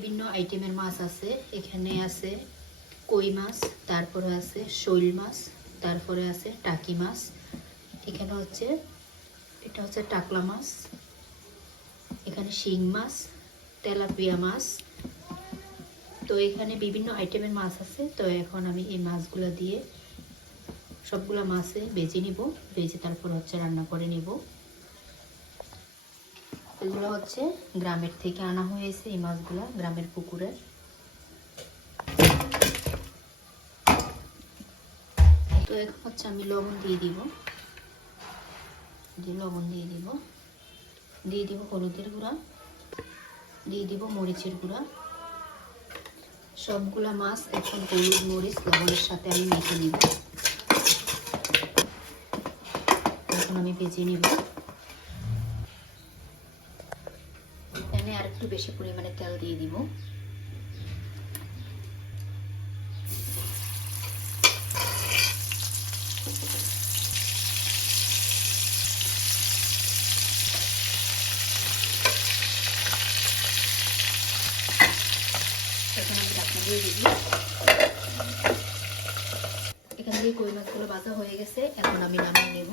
বিভিন্ন আইটেমের মাছ আছে। এখানে আছে কই মাছ, তারপরে আছে শৈল মাছ, তারপরে আছে টাকি মাছ, এখানে হচ্ছে, এটা হচ্ছে টাকলা মাছ, এখানে শিং মাছ, তেলাপিয়া মাছ। তো এখানে বিভিন্ন আইটেমের মাছ আছে। তো এখন আমি এই মাছগুলো দিয়ে সবগুলো মাছে বেজে নিব, বেজে তারপর হচ্ছে রান্না করে নিব। এগুলো হচ্ছে গ্রামের থেকে আনা হয়েছে এই মাছগুলো, গ্রামের পুকুরের। তো এখন হচ্ছে আমি লবণ দিয়ে দিব। দিয়ে লবণ দিয়ে দিব। দিয়ে দিব হলুদের গুঁড়া, দিয়ে দিব মরিচের গুঁড়া। সবগুলা মাছ এখন হলুদ, মরিচ, লবণের সাথে আমি মেখে নিব। এখন আমি ভেজে নিব। আর একটু বেশি পরিমাণে তেল দিয়ে দিব। এখান দিয়ে কই মাছগুলো ভাজা হয়ে গেছে, এখন আমি নামিয়ে নেব।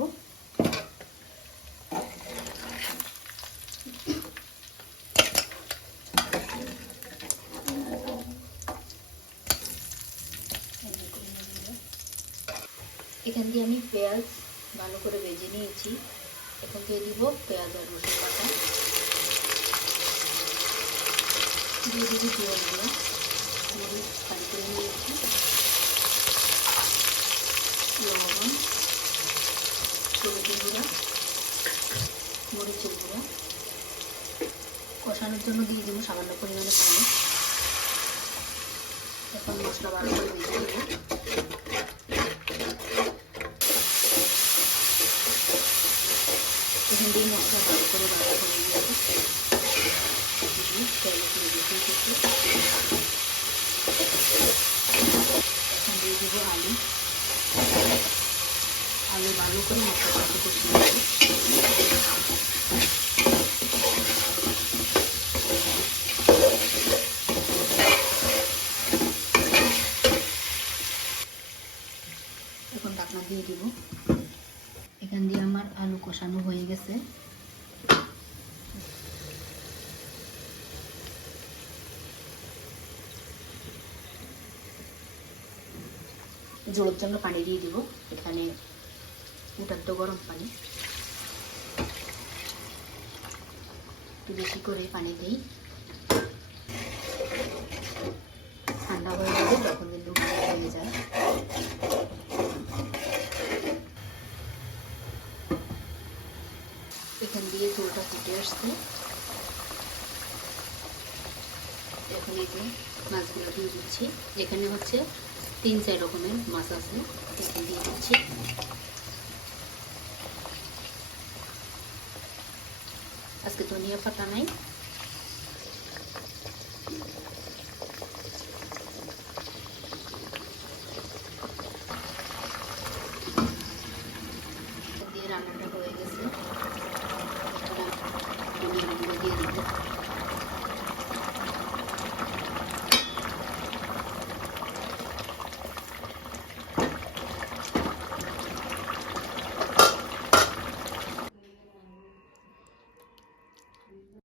এখান দিয়ে আমি পেঁয়াজ ভালো করে ভেজে নিয়েছি। এখন দিয়ে দিব পেঁয়াজ আর রসুন বাটা। দিয়ে দিব পেঁয়াজগুলো মরিচ ফাড়ি করে নিয়েছি। লবণ, হলুদের গুঁড়া, মরিচের গুঁড়া। কষানোর জন্য দিয়ে দেবো সামান্য পরিমাণে পানি। এখন মশলা ভালো করে ভেজে দেবো এখান দিয়ে মশলা ভালো করে ভালো করে দিয়ে তেল করে বেশি থেকে এখন দিয়ে দেবো আলু। আলু ভালো করে মশলার সাথে কষিয়ে এখন ঢাকনা দিয়ে দিব। এখান দিয়ে আমার আলু কষানো হয়ে গেছে। ঝোলের জন্য পানি দিয়ে দিব। এখানে উঠান্ত গরম পানি। একটু বেশি করে পানি দিই। ঠান্ডা হয়ে যাবে তখন কিন্তু হয়ে যায়। এখান দিয়ে ঝোলটা ফুটে আসছে। এখন এই মাছগুলো দিয়ে দিচ্ছি। এখানে হচ্ছে তিন, চার রকমের মাছ আছে। এখানে দিয়ে দিচ্ছি। আজকে ধনিয়া পাতা নাই। রান্নাটা হয়ে গেছে। দিয়ে দিব।